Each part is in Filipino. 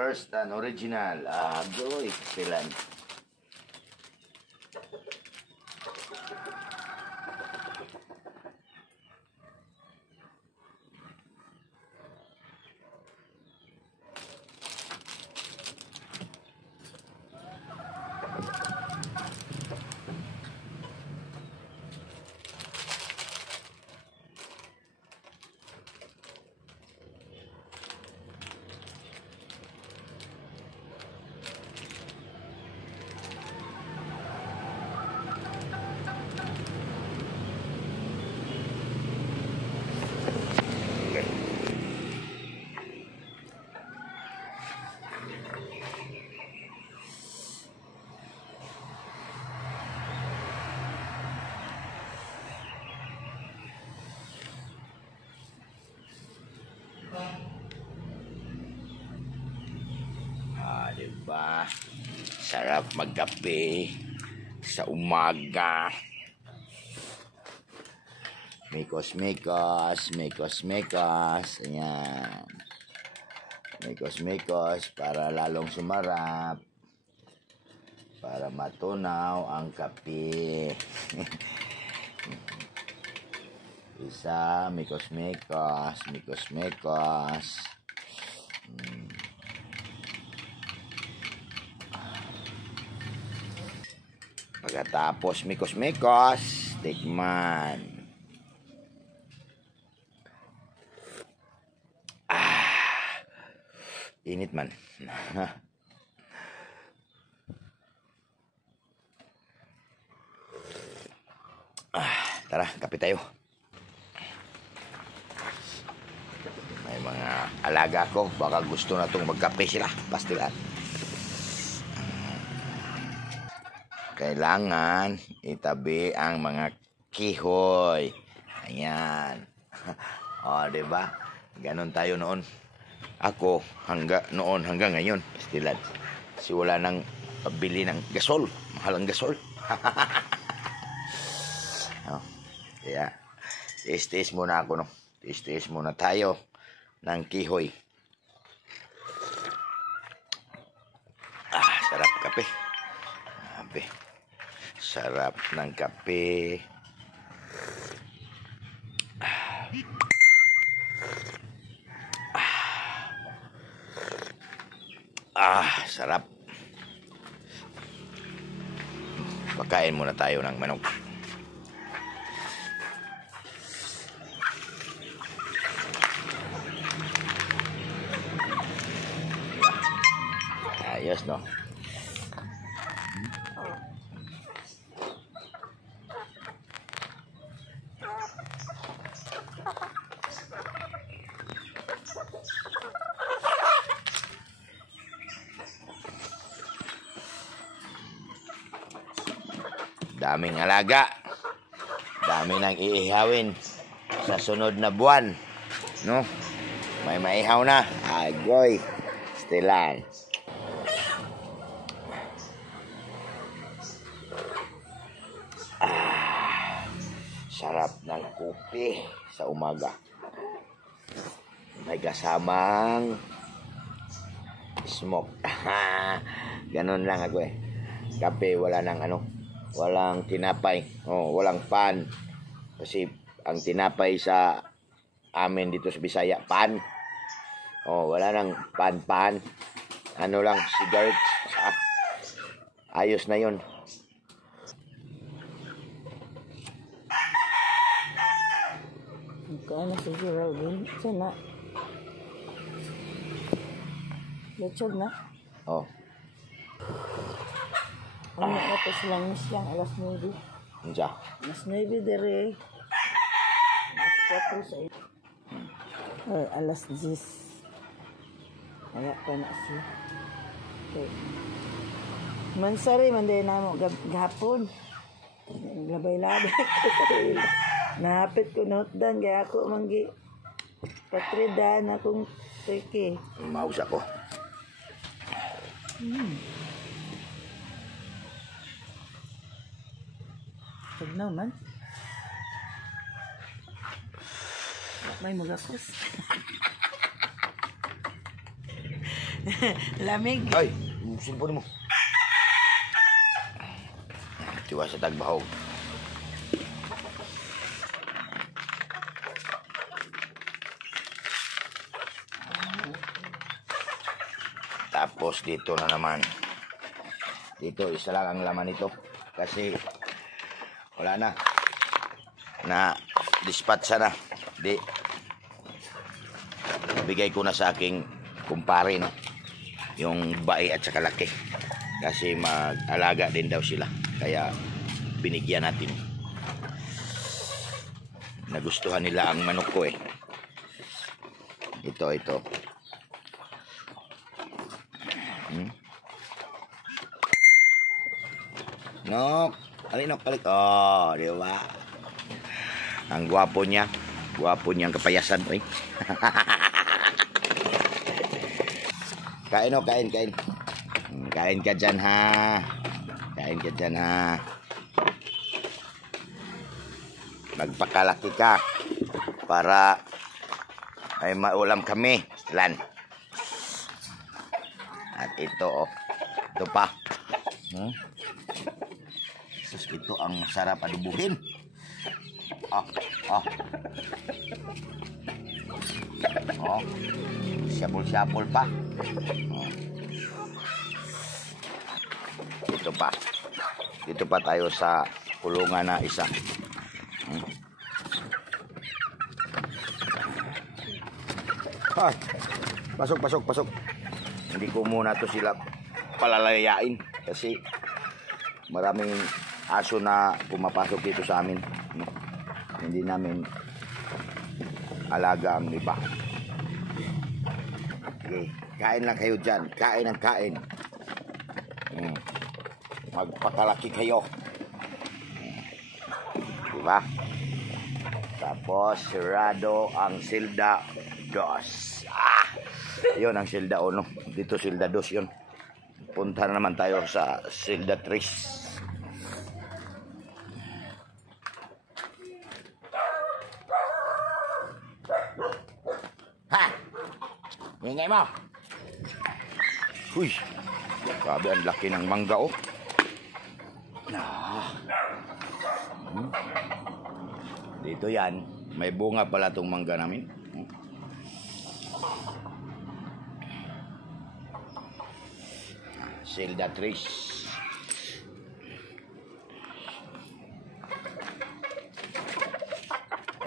First and original. Agoy, silan. Diba? Sarap magkape sa umaga. Mekos. Ayan. Mekos para lalong sumarap. Para matunaw ang kape. Isa, mekos. Pagkatapos mekos, tikman. Init man. Tara, kape tayo. May mga alaga ko, baka gusto na itong magkape sila. Pastilan. Kailangan itabi ang mga kihoy. Ayan. O, diba? Ganon tayo noon. Ako, hanggang ngayon, pastilan. Kasi wala nang pabili ng gasol. Mahal ang gasol. Kaya, tiis muna ako, no? Tiis muna tayo ng kihoy. Sarap kape. Sarap ng kape. Sarap. Pagkain muna tayo ng manok. Ayos, no? Daming alaga. Dami nang iihawin sa sunod na buwan. No? May maihaw na. Agoy. Stilan. Sarap ng kopi sa umaga. May kasamang smoke. Ganon lang ako eh. Kape, wala nang walang tinapay. Walang pan. Kasi ang tinapay sa amin dito sa Bisaya, pan. Wala nang pan. Ano lang, cigarettes. Ayos na yun. Ano si Geraldine? Sana. Lechog na? Ano na ito silang misyang alas 9. Andiyan. Alas 9 dere. Alas 4 sa ito. Alas 10. Wala pa na siya. Okay. Mansari, manday na mo gahapon. Labay-labay. Nahapit ko notdan. Kaya ako manggi patridan akong turkey. Maus ako. Huwag naman. May magakos. Lamig. Ay, simpon mo. Tiwa sa tagbahog. Tapos dito na naman. Dito isa lang ang laman nito kasi wala na. Na dispatcha na. Di bigay ko na sa aking kumpare, no? Yung bae at saka laki. Kasi mag-alaga din daw sila. Kaya binigyan natin. Nagustuhan nila ang manok ko eh. Ito. Nok, alinok balik. Oh, di ba? Ang gwapo niya. Gwapo niyang kapayasan, oy. Kain, kain. Kain ka dyan, ha. Kain ka dyan, ha. Magpakalaki ka para ay maulam kami. Lan. At ito, oh. Ito pa. Sus, ito ang sarap adubuhin. Oh. Syapol pa. Dito pa tayo sa kulungan na isa. Ay, pasok. Hindi ko muna to sila palalayain kasi maraming aso na pumapasok dito sa amin. Hindi namin alaga ang iba. Okay, kain lang kayo dyan. Kain. Magpakalaki kayo. Diba? Tapos, sirado ang silda dos. Yun ang silda 1. Dito silda 2 yun. Punta na naman tayo sa silda 3. Ingay mo. Uy. Grabe ang laki ng mangga, oh. Dito yan. May bunga pala itong mangga namin. Silda trees.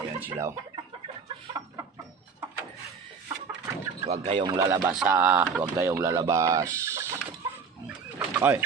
Ayan sila, oh. Huwag kayong lalabas, ha. Huwag kayong lalabas. Ay.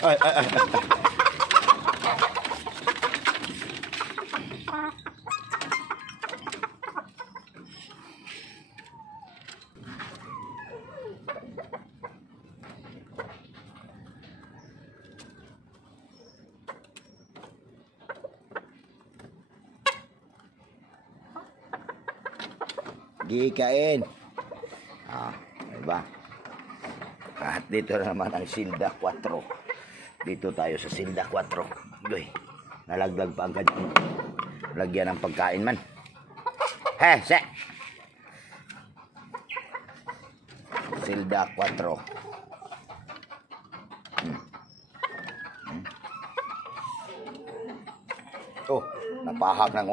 Gikain. Diba? At dito naman ang silda 4. Dito tayo sa silda 4. Doy, nalaglag pa ang kanyang lagyan ng pagkain man. Se! Silda 4. Oh, napahak ng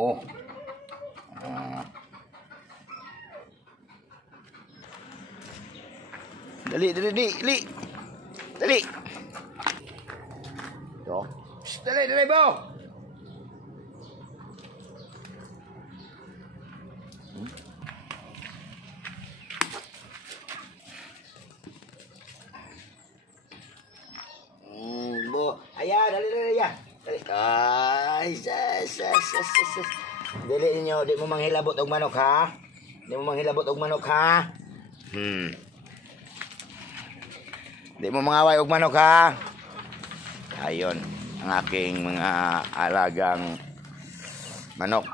Dali. Yo. Dali, bo. Bo. Ayan, dali. Dali. Ay, ses. Dili ninyo, di mo manghilabot og manok, ha? Di mo mangaway og manok, ha? Ayun, ang aking mga alagang manok.